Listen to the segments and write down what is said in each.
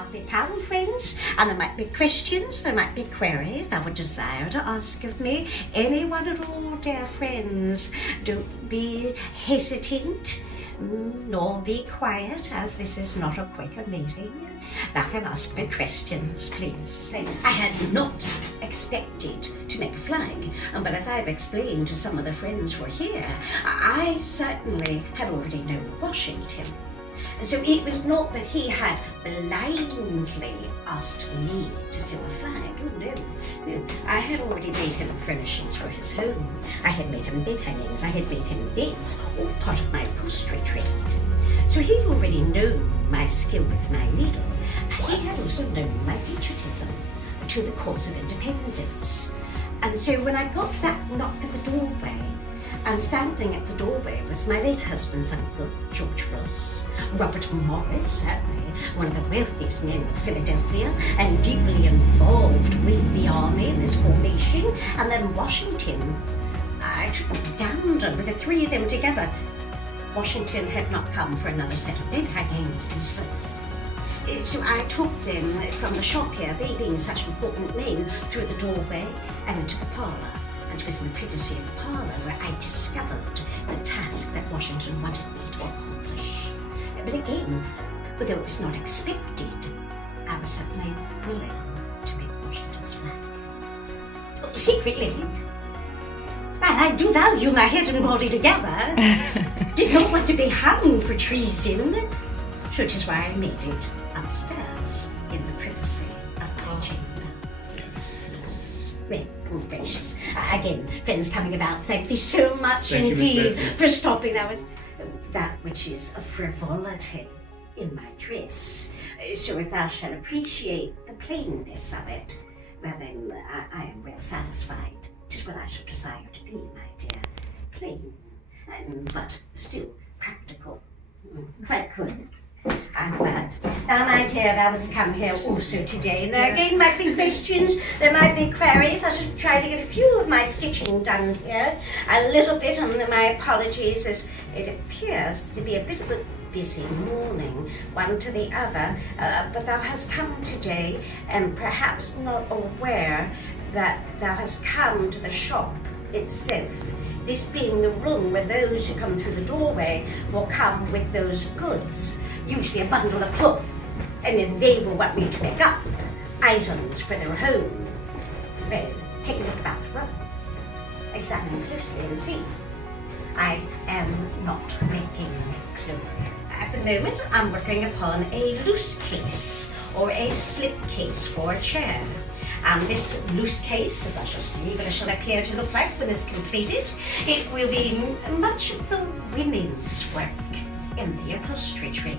of the town, friends, and there might be questions, there might be queries that would desire to ask of me. Anyone at all, dear friends. Don't be hesitant, nor be quiet, as this is not a Quaker meeting. Thou can ask me questions, please. I had not expected to make a flag, but as I've explained to some of the friends who are here, I certainly had already known Washington. So it was not that he had blindly asked me to sew a flag. Oh, no. I had already made him furnishings for his home. I had made him bed hangings. I had made him beds, all part of my upholstery trade. So he'd already known my skill with my needle. He had also known my patriotism to the cause of independence. And so when I got that knock at the doorway, and standing at the doorway was my late husband's uncle, George Ross, Robert Morris, certainly one of the wealthiest men of Philadelphia, and deeply involved with the army in this formation, and then Washington. I took a gander with the three of them together. Washington had not come for another set of bed hangings. So I took them from the shop here, they being such important men, through the doorway and into the parlour. And it was in the privacy of the parlour where I discovered the task that Washington wanted me to accomplish. But again, although it was not expected, I was certainly willing to make Washington's flag. Secretly, well, I do value my head and body together. Did not want to be hung for treason, which is why I made it upstairs in the privacy of my chamber. Well, gracious. Again, friends coming about, thank thee so much indeed for stopping. That was that which is a frivolity in my dress. So if thou shalt appreciate the plainness of it, well then I am well satisfied. 'Tis what I should desire to be, my dear. Plain, but still practical. Quite good. I'm glad. Now, my dear, thou hast come here also today, and there again might be questions, there might be queries. I should try to get a few of my stitching done here, a little bit, and my apologies, as it appears to be a bit of a busy morning, one to the other, but thou hast come today, and perhaps not aware that thou hast come to the shop itself. This being the room where those who come through the doorway will come with those goods, usually a bundle of cloth, and then they will want me to pick up items for their home. Well, take a look about the room. Examine closely and see. I am not making clothing. At the moment, I'm working upon a loose case or a slip case for a chair. This loose case, as I shall see what it shall appear to look like when it's completed, it will be much of the women's work in the upholstery trade.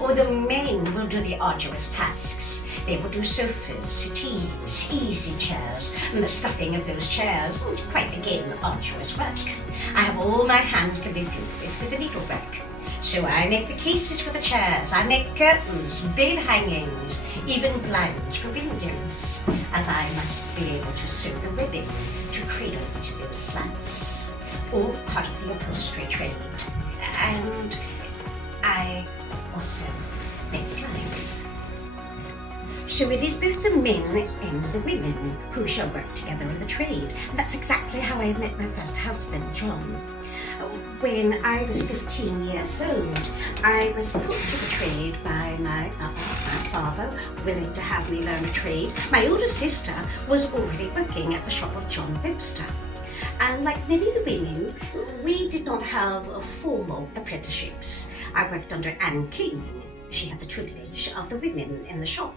Or the men will do the arduous tasks. They will do sofas, settees, easy chairs, and the stuffing of those chairs, and quite again arduous work. I have all my hands can be filled with the needlework. So I make the cases for the chairs, I make curtains, bed hangings, even blinds for windows, as I must be able to sew the ribbon to cradle each of those slats, all part of the upholstery trade. And I also make flags. So it is both the men and the women who shall work together in the trade. And that's exactly how I met my first husband, John. When I was 15 years old, I was put to the trade by my father, willing to have me learn a trade. My older sister was already working at the shop of John Webster. And like many of the women, we did not have formal apprenticeships. I worked under Anne King. She had the tutelage of the women in the shop.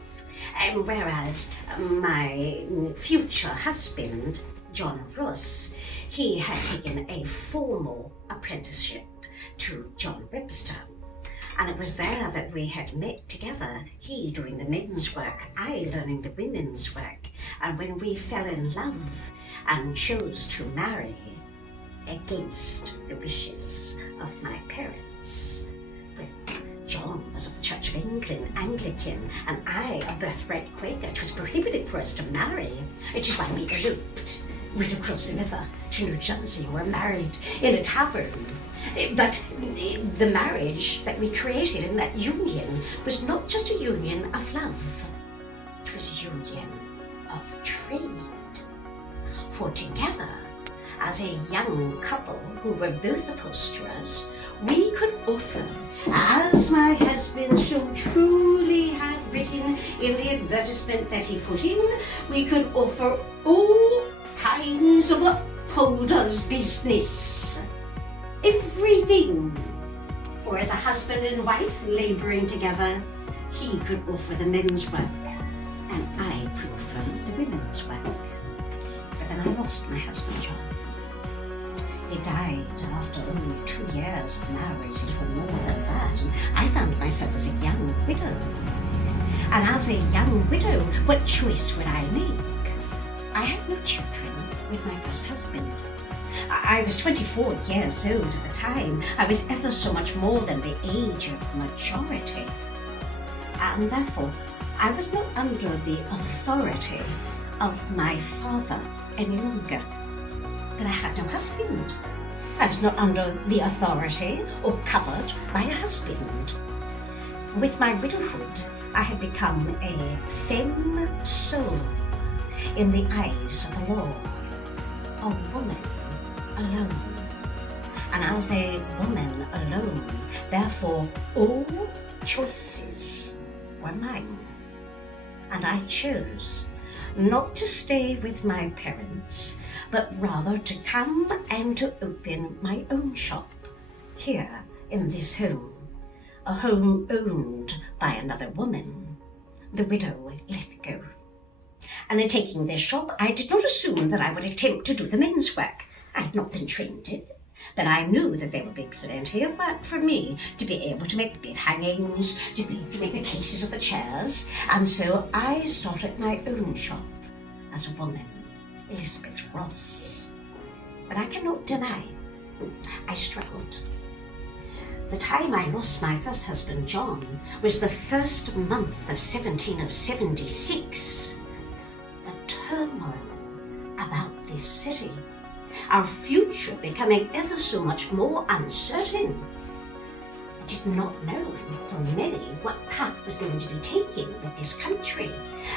And whereas my future husband, John Ross, he had taken a formal apprenticeship to John Webster. And it was there that we had met together, he doing the men's work, I learning the women's work. And when we fell in love and chose to marry against the wishes of my parents, John was of the Church of England, Anglican, and I a birthright Quaker. It was prohibited for us to marry, which is why we eloped, went across the river to New Jersey, were married in a tavern. But the marriage that we created in that union was not just a union of love. It was a union of trade. For together, as a young couple who were both upholsterers, we could offer, as my husband so truly had written in the advertisement that he put in, we could offer all kinds of upholders' business. Everything. For as a husband and wife labouring together, he could offer the men's work, and I could offer the women's work. But then I lost my husband, John. He died after only 2 years of marriage, little more than that, and I found myself as a young widow. And as a young widow, what choice would I make? I had no children with my first husband. I was 24 years old at the time. I was ever so much more than the age of majority. And therefore, I was not under the authority of my father any longer. But I had no husband. I was not under the authority or covered by a husband. With my widowhood, I had become a femme sole in the eyes of the law, a woman alone. And as a woman alone, therefore all choices were mine. And I chose not to stay with my parents, but rather to come and to open my own shop here in this home, a home owned by another woman, the widow Lithgow. And in taking this shop, I did not assume that I would attempt to do the men's work. I had not been trained in it, but I knew that there would be plenty of work for me to be able to make bed hangings, to be able to make the cases of the chairs, and so I started my own shop as a woman, Elizabeth Ross. But I cannot deny, I struggled. The time I lost my first husband, John, was the first month of 1776. The turmoil about this city, our future becoming ever so much more uncertain. I did not know from many what path was going to be taken with this country.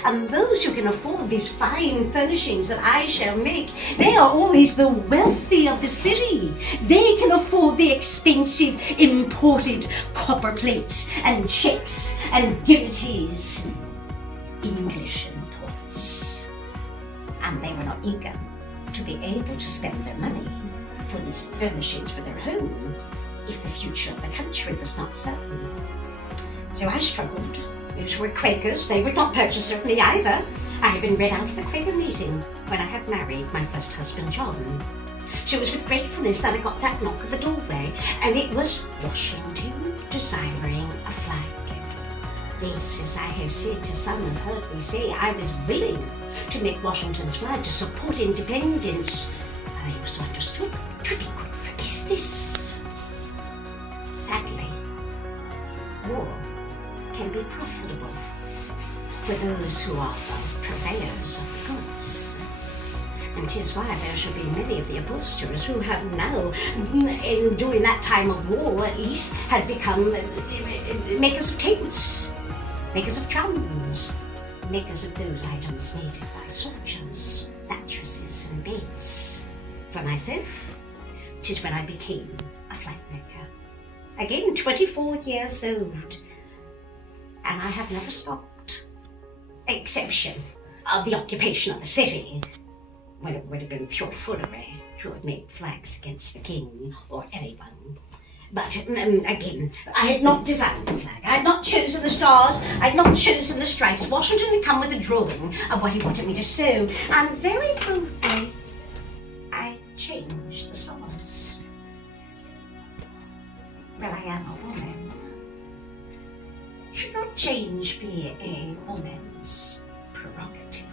And those who can afford these fine furnishings that I shall make, they are always the wealthy of the city. They can afford the expensive imported copper plates and checks and dimities, English imports. And they were not eager to be able to spend their money for these furnishings for their home if the future of the country was not certain. So I struggled. Those were Quakers. They would not purchase of me either. I had been read out of the Quaker meeting when I had married my first husband, John. So it was with gratefulness that I got that knock at the doorway, and it was Washington desiring a flag. This, as I have said to some and heard me say, I was willing to make Washington's flag to support independence. And I also understood it would be good for business. Sadly, war can be profitable for those who are purveyors of the goods. And 'tis why there shall be many of the upholsterers who have now, in during that time of war at least, had become makers of tents, makers of drums, makers of those items needed by soldiers, mattresses and beds. For myself, 'tis when I became a flag maker. Again, 24 years old, and I have never stopped, exception of the occupation of the city, when it would have been pure foolery to have made flags against the king or anyone. But again, I had not designed the flag. I had not chosen the stars. I had not chosen the stripes. Washington had come with a drawing of what he wanted me to sew, and very boldly, I changed the stars. Well, I am a woman. Should not change be a woman's prerogative?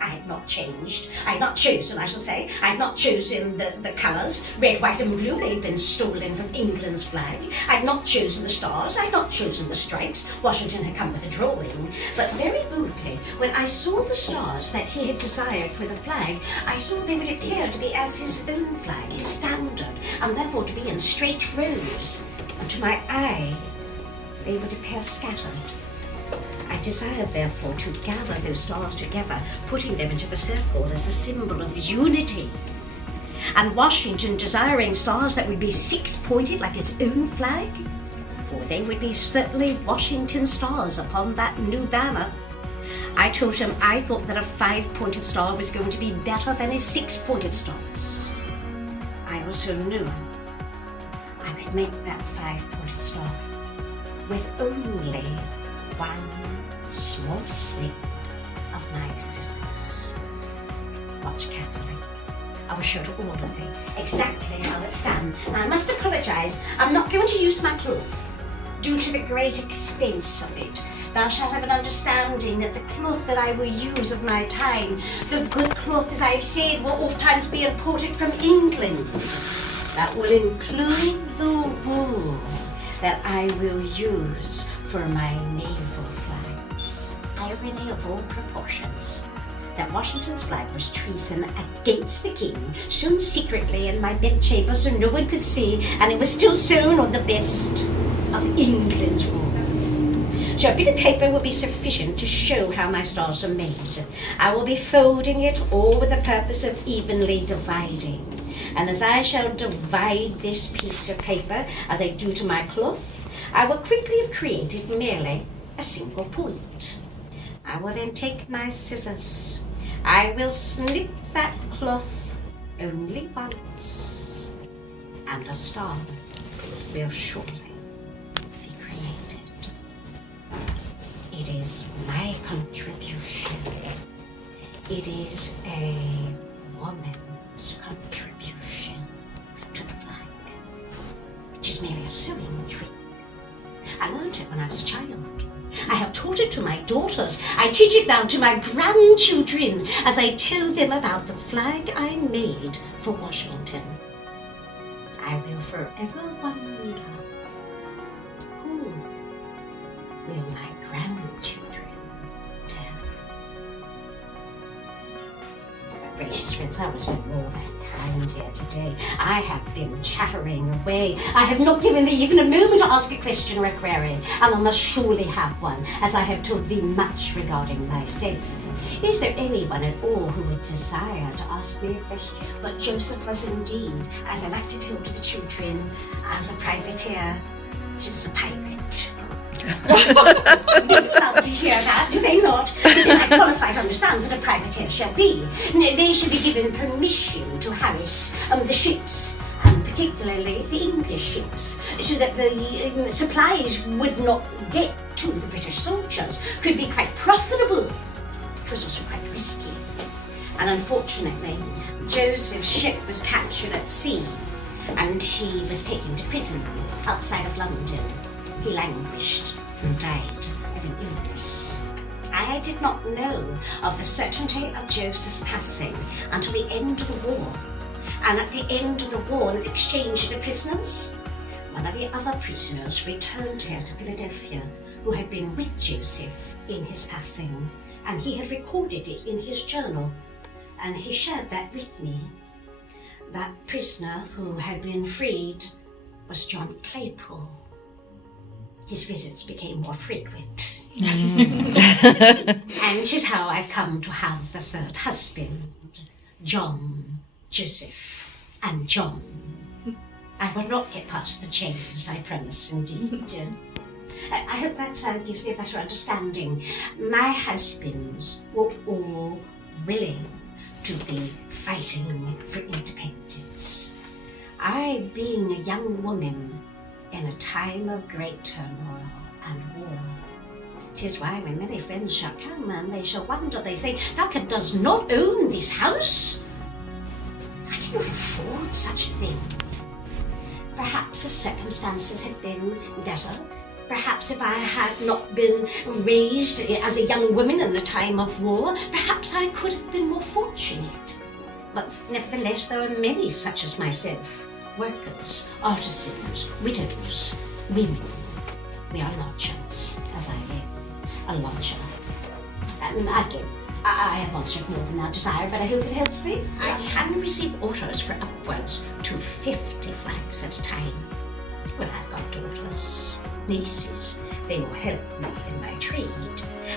I had not changed. I had not chosen, I shall say. I had not chosen the colours, red, white and blue. They'd been stolen from England's flag. I had not chosen the stars. I had not chosen the stripes. Washington had come with a drawing. But very boldly, when I saw the stars that he had desired for the flag, I saw they would appear to be as his own flag, his standard, and therefore to be in straight rows. And to my eye, they would appear scattered. I desired, therefore, to gather those stars together, putting them into the circle as a symbol of unity. And Washington desiring stars that would be six-pointed like his own flag, for they would be certainly Washington stars upon that new banner. I told him I thought that a five-pointed star was going to be better than his six-pointed stars. I also knew I could make that five-pointed star with only one small snip of my scissors. Watch carefully. I will show to all of you exactly how it's done. Now, I must apologise. I'm not going to use my cloth due to the great expense of it. Thou shalt have an understanding that the cloth that I will use of my time, the good cloth, as I've said, will oftentimes be imported from England. That will include the wool that I will use for my naval flags. Irony of all proportions, that Washington's flag was treason against the king, sewn secretly in my bedchamber so no one could see, and it was still sewn on the best of England's wool. So a bit of paper will be sufficient to show how my stars are made. I will be folding it all with the purpose of evenly dividing. And as I shall divide this piece of paper, as I do to my cloth, I will quickly have created merely a single point. I will then take my scissors. I will snip that cloth only once, and a star will shortly be created. It is my contribution. It is a woman's contribution to the flag, which is merely a sewing trick. I learned it when I was a child. I have taught it to my daughters. I teach it now to my grandchildren as I tell them about the flag I made for Washington. I will forever wonder, who will my grandchildren tell? Gracious friends, I was more than kind here today. I have been chattering away. I have not given thee even a moment to ask a question or a query, and I must surely have one, as I have told thee much regarding myself. Is there anyone at all who would desire to ask me a question? But Joseph was indeed, as I like to tell to the children, as a privateer, she was a pirate. People love to hear that, do they not? I qualify to understand what a privateer shall be. They should be given permission to harass the ships, and particularly the English ships, so that the supplies would not get to the British soldiers, could be quite profitable. It was also quite risky. And unfortunately, Joseph's ship was captured at sea, and he was taken to prison outside of London. He languished and died of an illness. I did not know of the certainty of Joseph's passing until the end of the war. And at the end of the war, in the exchange of the prisoners, one of the other prisoners returned here to Philadelphia, who had been with Joseph in his passing, and he had recorded it in his journal, and he shared that with me. That prisoner who had been freed was John Claypool. His visits became more frequent. And it is how I've come to have the third husband, John, Joseph, and John. I will not get past the chains, I promise, indeed. I hope that gives you a better understanding. My husbands were all willing to be fighting for independence. I, being a young woman in a time of great turmoil and war, 'tis why when many friends shall come and they shall wonder, they say, thou does not own this house? I cannot afford such a thing. Perhaps if circumstances had been better, Perhaps if I had not been raised as a young woman in a time of war, perhaps I could have been more fortunate. But nevertheless, there are many such as myself, workers, artisans, widows, women. We are lodgers, as I am, a lodger. Again, I have answered more than thou desire, but I hope it helps thee. I can receive orders for upwards to 50 flags at a time. Well, I've got daughters, nieces. They will help me in my trade.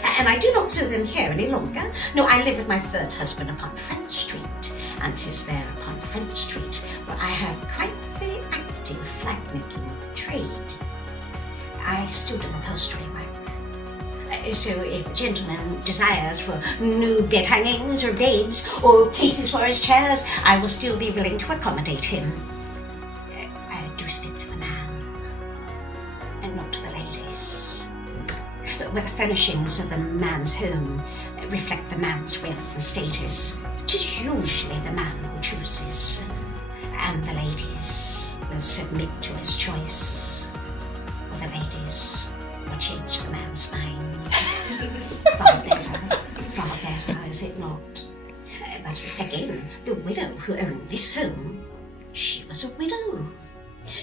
And I do not sew them here any longer. No, I live with my third husband upon French Street, and 'tis there upon French Street where I have quite the active flag-making trade. I still do upholstery work. So if the gentleman desires for new bed hangings or beds or cases for his chairs, I will still be willing to accommodate him. I do speak to the man and not to the ladies. Where the furnishings of the man's home reflect the man's wealth and status, 'tis usually the man who chooses, and the ladies will submit to his choice, or the ladies will change the man's mind. Far better, is it not? But again, the widow who owned this home, she was a widow.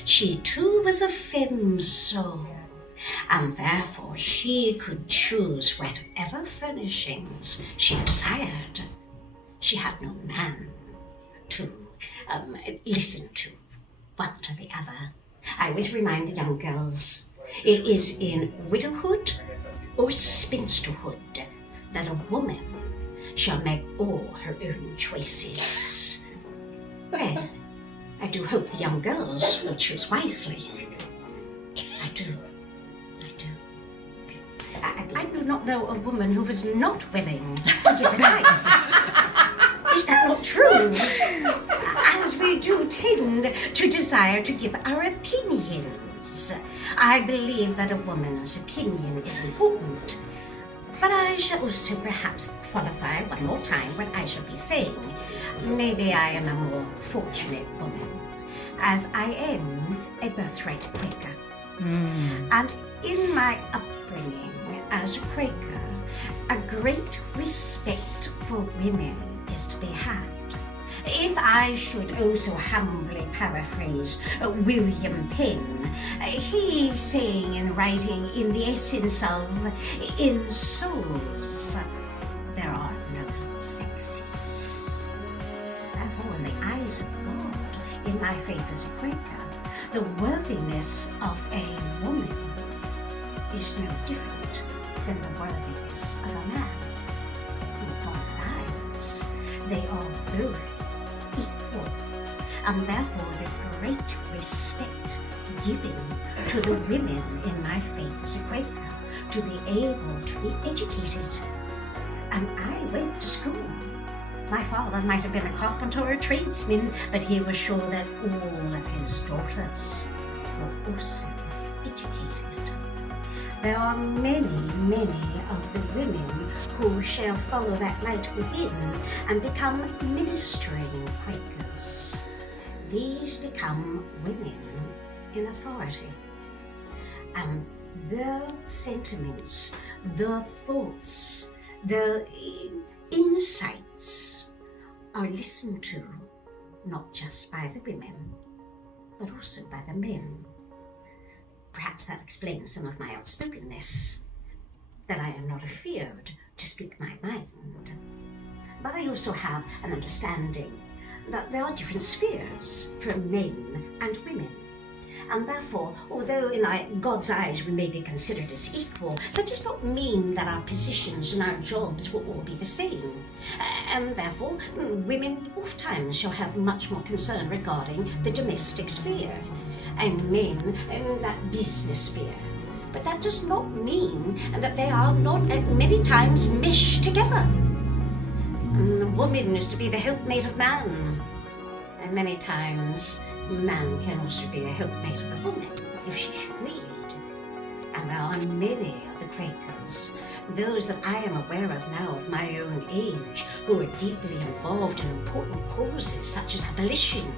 She too was a femme soul, and therefore she could choose whatever furnishings she desired. She had no man to listen to, one to the other. I always remind the young girls, it is in widowhood or spinsterhood that a woman shall make all her own choices. Well, I do hope the young girls will choose wisely. I do. I do not know a woman who was not willing to give advice. Is that not true? As we do tend to desire to give our opinions. I believe that a woman's opinion is important, but I shall also perhaps qualify one more time what I shall be saying. Maybe I am a more fortunate woman, as I am a birthright Quaker. And in my upbringing as a Quaker, a great respect for women is to be had. If I should also humbly paraphrase William Penn, he saying and writing in the essence of, in souls there are no sexes. Therefore, in the eyes of God, in my faith as a Quaker, the worthiness of a woman is no different than the worthiness of a man. In God's eyes, they are both equal, and therefore the great respect given to the women in my faith as a Quaker to be able to be educated. And I went to school. My father might have been a carpenter or a tradesman, but he was sure that all of his daughters were also educated. There are many of the women who shall follow that light within and become ministering Quakers. These become women in authority, and their sentiments, their thoughts, their insights are listened to not just by the women, but also by the men. Perhaps that explains some of my outspokenness, that I am not afeard to speak my mind. But I also have an understanding that there are different spheres for men and women. And therefore, although in God's eyes we may be considered as equal, that does not mean that our positions and our jobs will all be the same. And therefore, women oftentimes shall have much more concern regarding the domestic sphere, and men in that business sphere. But that does not mean that they are not at many times meshed together. The woman is to be the helpmate of man, and many times man can also be a helpmate of the woman if she should need. And there are many of the Quakers, those that I am aware of now of my own age, who are deeply involved in important causes such as abolition,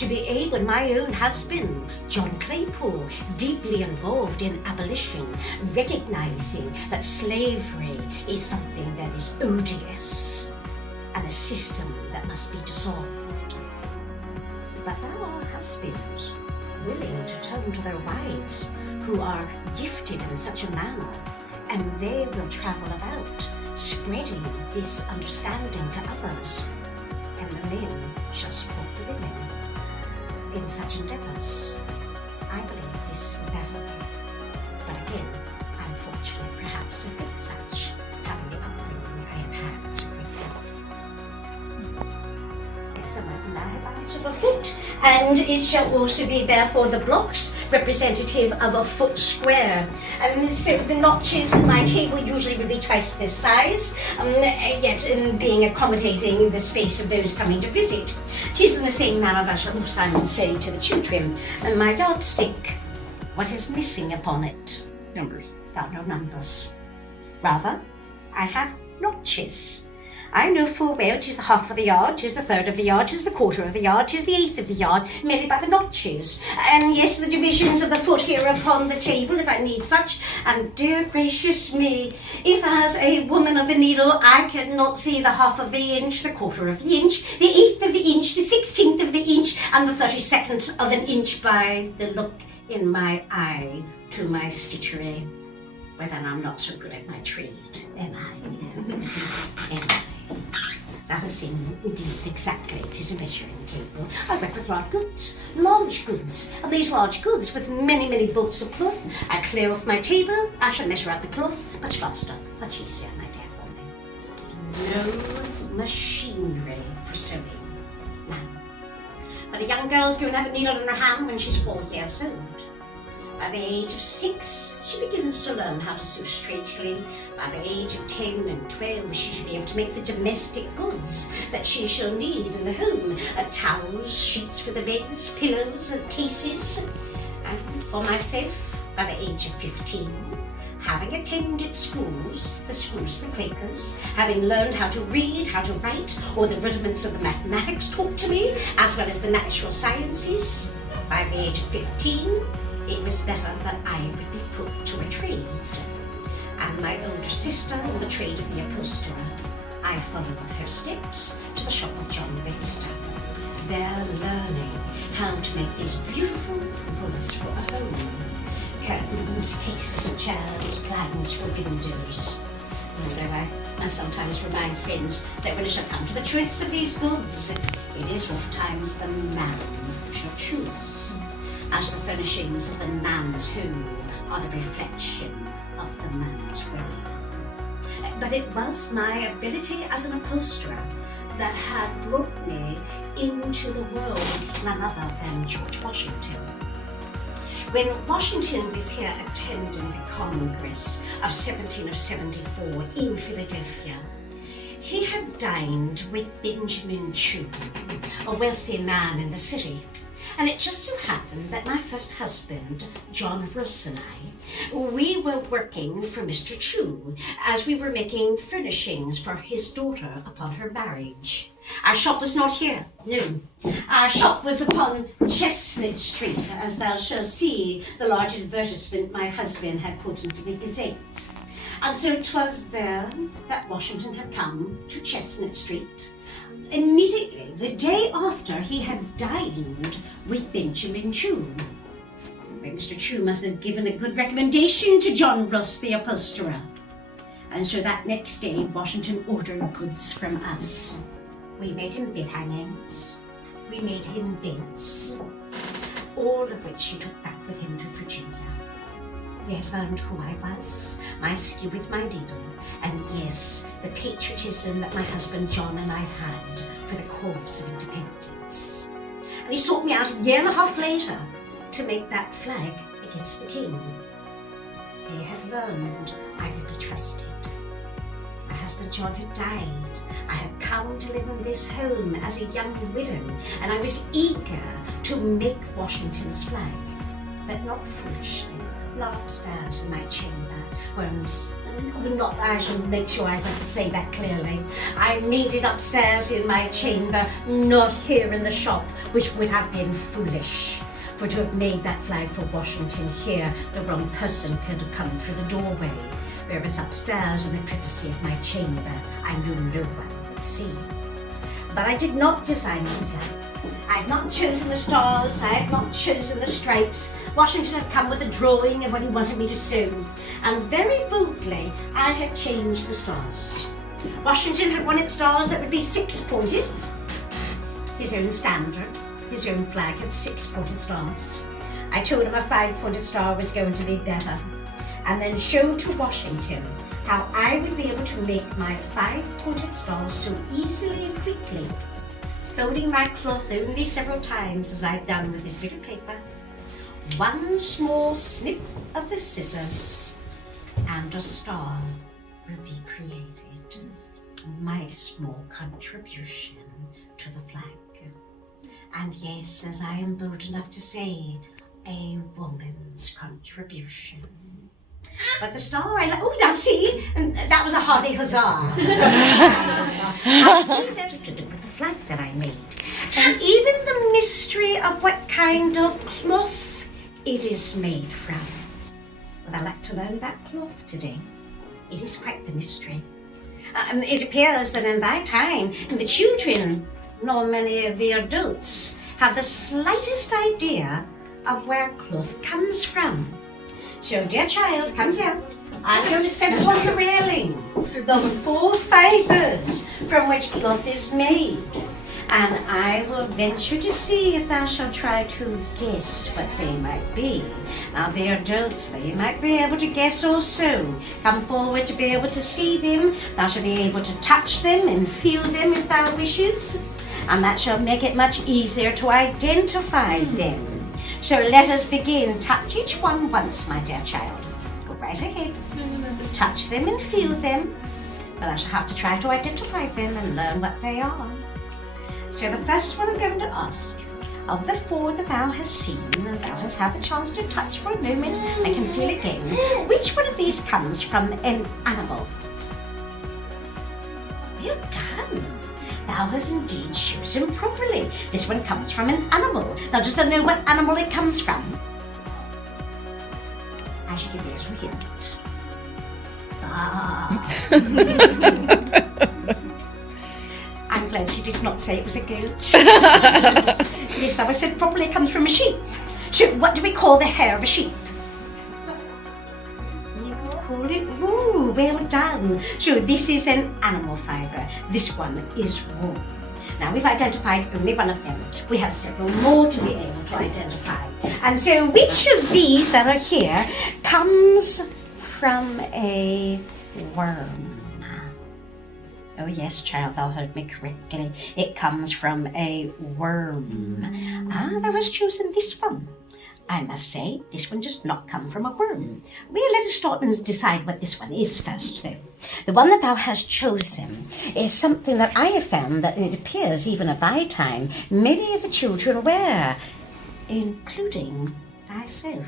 to be able, my own husband, John Claypool, deeply involved in abolition, recognizing that slavery is something that is odious and a system that must be dissolved. But there are husbands willing to turn to their wives who are gifted in such a manner, and they will travel about spreading this understanding to others, and the men shall support the women in such endeavours. I believe this is the better way. But again, I'm fortunate perhaps to think such, having the upbringing I have had as a Greek lord. Yes, so as now have I sort of a foot, and it shall also be therefore the blocks representative of a foot square. And so the notches in my table usually would be twice this size, yet in being accommodating the space of those coming to visit. 'Tis in the same manner that I would say to the children, my yardstick, what is missing upon it? Numbers. There are no numbers. Rather, I have notches. I know full well 'tis the half of the yard, 'tis the third of the yard, 'tis the quarter of the yard, 'tis the eighth of the yard, made by the notches. And yes, the divisions of the foot here upon the table, if I need such. And dear gracious me, if as a woman of the needle I cannot see the half of the inch, the quarter of the inch, the eighth of the inch, the 16th of the inch, and the 32nd of an inch by the look in my eye to my stitchery, well then I'm not so good at my trade, am I? Am I? That was indeed exactly, it is a measuring table. I work with large goods, and these large goods with many, many bolts of cloth. I clear off my table, I shall measure out the cloth, much faster, much easier, my dear for me. No machinery for sewing, no. But a young girl's going to have a needle in her hand when she's 4 years old. By the age of 6, she begins to learn how to sew straightly. By the age of 10 and 12, she should be able to make the domestic goods that she shall need in the home. Towels, sheets for the beds, pillows, and cases. And for myself, by the age of 15, having attended schools, the schools of the Quakers, having learned how to read, how to write, or the rudiments of the mathematics taught to me, as well as the natural sciences, by the age of 15, it was better that I would be put to a trade. And my older sister in the trade of the upholsterer, I followed with her steps to the shop of John Dovetail. There learning how to make these beautiful goods for a home. Curtains, cases and chairs, blinds for windows. Although I must sometimes remind friends that when it shall come to the choice of these goods, it is oftentimes the man who shall choose, as the furnishings of the man's home are the reflection of the man's will. But it was my ability as an upholsterer that had brought me into the world with none other than George Washington. When Washington was here attending the Congress of 1774 in Philadelphia, he had dined with Benjamin Chew, a wealthy man in the city. And it just so happened that my first husband, John Ross, and we were working for Mr. Chew as we were making furnishings for his daughter upon her marriage. Our shop was not here, no. Our shop was upon Chestnut Street, as thou shalt see the large advertisement my husband had put into the Gazette. And so 'twas there that Washington had come to Chestnut Street. Immediately, the day after, he had dined with Benjamin Chew. Mr. Chew must have given a good recommendation to John Ross, the upholsterer. And so that next day, Washington ordered goods from us. We made him bed hangings. We made him beds. All of which he took back with him to Virginia. We had learned who I was, my skill with my needle, and yes, the patriotism that my husband John and I had for the cause of independence. And he sought me out a year and a half later to make that flag against the king. He had learned I could be trusted. My husband John had died. I had come to live in this home as a young widow, and I was eager to make Washington's flag, but not foolishly. Not upstairs in my chamber, where I'm Not, I should make sure I can say that clearly. I made it upstairs in my chamber, not here in the shop, which would have been foolish. For to have made that flag for Washington here, the wrong person could have come through the doorway. Whereas upstairs in the privacy of my chamber, I knew no one would see. But I did not design the flag. I had not chosen the stars, I had not chosen the stripes. Washington had come with a drawing of what he wanted me to sew, and very boldly I had changed the stars. Washington had wanted stars that would be 6-pointed. His own standard, his own flag had 6-pointed stars. I told him a 5-pointed star was going to be better, and then showed to Washington how I would be able to make my 5-pointed stars so easily and quickly, folding my cloth only several times as I'd done with this bit of paper. One small snip of the scissors and a star will be created. My small contribution to the flag. And yes, as I am bold enough to say, a woman's contribution. But the star now see, and that was a hearty huzzah. I see that to do with the flag that I made. And even the mystery of what kind of cloth it is made from. Would I like to learn about cloth today? It is quite the mystery. It appears that in that time, the children, nor many of the adults, have the slightest idea of where cloth comes from. So, dear child, come here. I'm going to set upon the railing the 4 fibres from which cloth is made. And I will venture to see if thou shalt try to guess what they might be. Now, the adults, they might be able to guess also. Come forward to be able to see them. Thou shalt be able to touch them and feel them if thou wishes. And that shall make it much easier to identify them. So let us begin. Touch each one once, my dear child. Go right ahead. Touch them and feel them. But I shall have to try to identify them and learn what they are. So the first one I'm going to ask, of the 4 that thou hast seen, and thou hast had the chance to touch for a moment and can feel again, which one of these comes from an animal? Well done. Thou hast indeed chosen properly. This one comes from an animal. Now, does thou know what animal it comes from? I should give you a little hint. I'm glad she did not say it was a goat. Yes, I said properly it comes from a sheep. So, what do we call the hair of a sheep? You call it wool. Well done. So, this is an animal fibre. This one is wool. Now, we've identified only one of them. We have several more to be able to identify. And so, which of these that are here comes from a worm? Oh yes, child, thou heard me correctly. It comes from a worm. Thou hast chosen this one. I must say, this one does not come from a worm. Well, let us start and decide what this one is first, though. The one that thou hast chosen is something that I have found that it appears, even of thy time, many of the children wear, including thyself.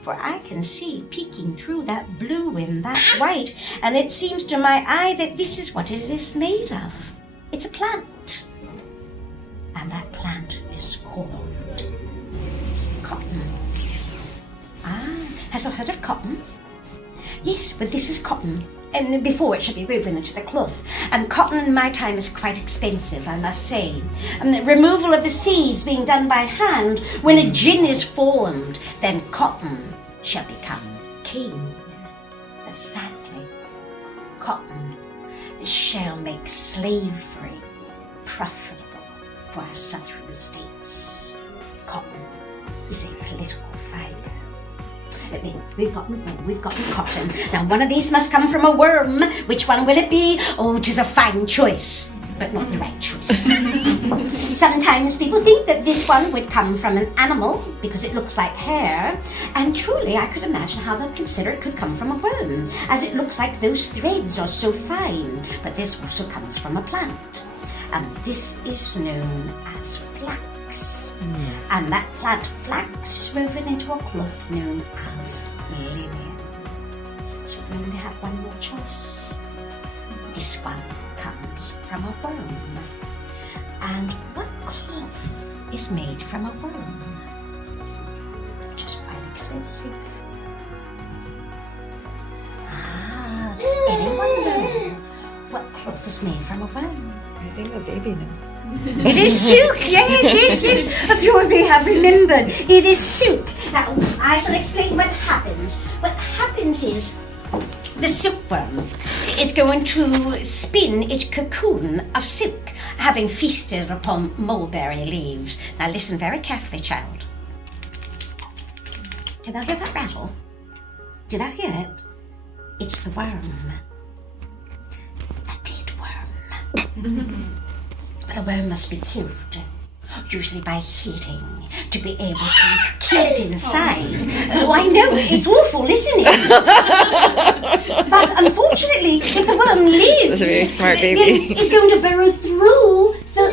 For I can see peeking through that blue and that white, and it seems to my eye that this is what it is made of. It's a plant. And that plant is called cotton. Has thou heard of cotton? Yes, but this is cotton. And before it should be woven into the cloth. And cotton in my time is quite expensive, I must say. And the removal of the seeds being done by hand, when a gin is formed, then cotton shall become king. But sadly, cotton shall make slavery profitable for our southern states. Cotton is a political fibre. We've gotten cotton. Now, one of these must come from a worm. Which one will it be? Oh, 'tis a fine choice, but not the right choice. Sometimes people think that this one would come from an animal because it looks like hair, and truly I could imagine how they'll consider it could come from a worm, as it looks like those threads are so fine. But this also comes from a plant, and this is known as flax. And that plant flax is woven into a cloth known as linen. So can only have one more choice. This one comes from a worm. And what cloth is made from a worm? Which is quite expensive. Does anyone know what cloth is made from a worm? I think the baby knows. It is silk, yes. A few of you have remembered. It is silk. Now, I shall explain what happens. What happens is the silkworm, it's going to spin its cocoon of silk, having feasted upon mulberry leaves. Now listen very carefully, child. Did I hear that rattle? Did I hear it? It's the worm. A dead worm. The worm must be killed, usually by heating, to be able to kill it inside. Oh, I know, it's awful, isn't it? But unfortunately, if the worm lives, That's a very smart baby. It's going to burrow through the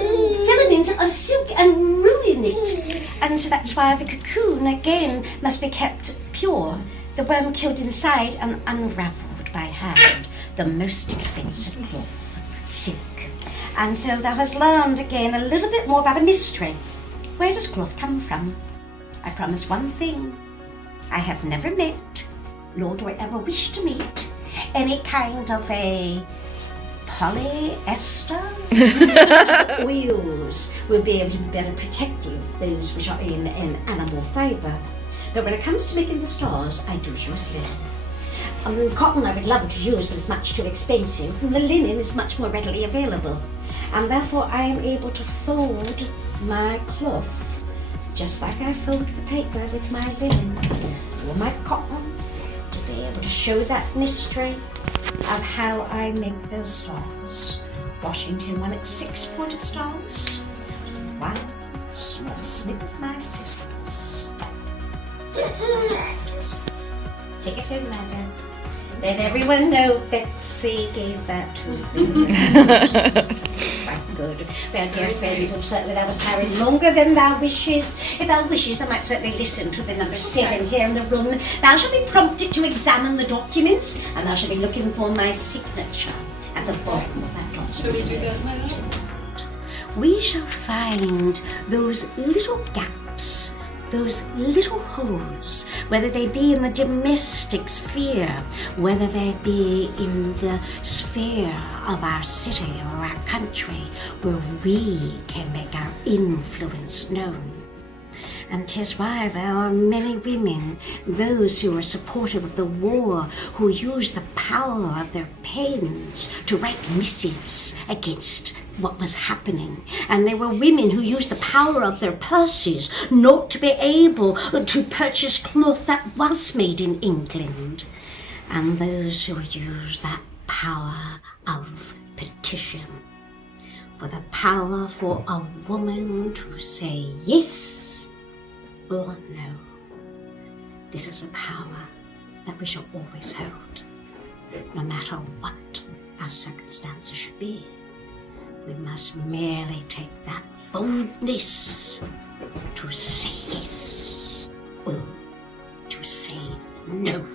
filament of silk and ruin it. And so that's why the cocoon, again, must be kept pure. The worm killed inside and unravelled by hand. The most expensive cloth, silk. And so thou hast learned again a little bit more about a mystery. Where does cloth come from? I promise one thing. I have never met, nor do I ever wish to meet, any kind of a polyester oils will be able to be better protective, those which are in animal fibre. But when it comes to making the straws, I do use linen. Cotton I would love to use, but it's much too expensive. And the linen is much more readily available. And therefore I am able to fold my cloth just like I fold the paper with my linen or my cotton, to be able to show that mystery of how I make those stars. Washington won its 6 pointed stars. One small snip of my sisters. Take it home, madam. Let everyone know Betsy gave that to me. Quite good. Well, dear friends, if certainly thou was married longer than thou wishes. If thou wishes, thou might certainly listen to the number 7 here in the room. Thou shalt be prompted to examine the documents, and thou shalt be looking for my signature at the bottom of that document. Shall we do that, my love? We shall find those little gaps, those little holes, whether they be in the domestic sphere, whether they be in the sphere of our city or our country, where we can make our influence known. And 'tis why there are many women, those who are supportive of the war, who use the power of their pens to write missives against what was happening. And there were women who used the power of their purses not to be able to purchase cloth that was made in England. And those who use that power of petition, for the power for a woman to say yes or no. This is a power that we shall always hold, no matter what our circumstances should be. We must merely take that boldness to say yes or to say no.